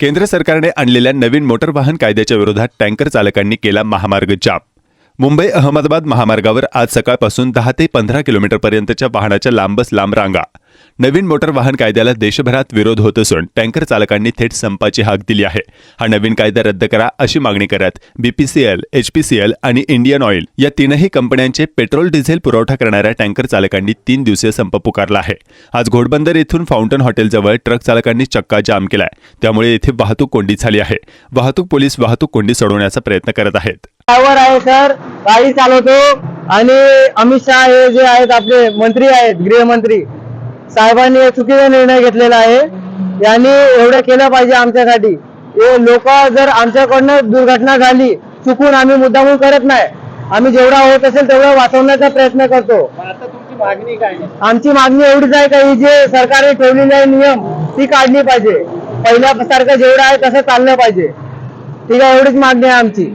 केंद्र सरकारने आणलेल्या नवीन मोटर वाहन कायद्याच्या विरोधात टँकर चालकांनी केला महामार्ग जाम. मुंबई अहमदाबाद महामार्गावर आज सकाळपासून 10 ते 15 किलोमीटरपर्यंतच्या वाहनाच्या लांबच लांब रांगा. नवीन मोटर वाहन कायद्याला देशभरात विरोध होत असून टँकर चालकांनी थेट संपाची हाक दिली आहे. हा नवीन कायदा रद्द करा अशी मागणी करत बीपीसीएल, एचपीसीएल आणि इंडियन ऑइल या तीनही कंपन्यांचे पेट्रोल डिझेल पुरवठा करणाऱ्या टँकर चालकांनी 3 दिवसीय संप पुकारला आहे. आज घोडबंदर येथून फाउंटन हॉटेलजवळ ट्रक चालकांनी चक्का जाम केलाय. त्यामुळे येथे वाहतूक कोंडी झाली आहे. वाहतूक पोलीस वाहतूक कोंडी सोडवण्याचा प्रयत्न करत आहेत. ड्रायव्हर आहे सर, गाडी चालवतो आणि अमित शहा हे जे आहेत आपले मंत्री आहेत, गृहमंत्री साहेबांनी चुकीचा निर्णय घेतलेला आहे. यांनी एवढं केलं पाहिजे आमच्यासाठी. हे लोक जर आमच्याकडनं दुर्घटना झाली चुकून, आम्ही मुद्दामून करत नाही. आम्ही जेवढा होत असेल तेवढा वाचवण्याचा प्रयत्न करतो. आता तुमची मागणी काय आहे? आमची मागणी एवढीच आहे का, ही जे सरकारने ठेवलेले आहे नियम ती काढली पाहिजे. पहिल्यासारखं जेवढं आहे तसं चाललं पाहिजे. ठीक आहे, एवढीच मागणी आहे आमची.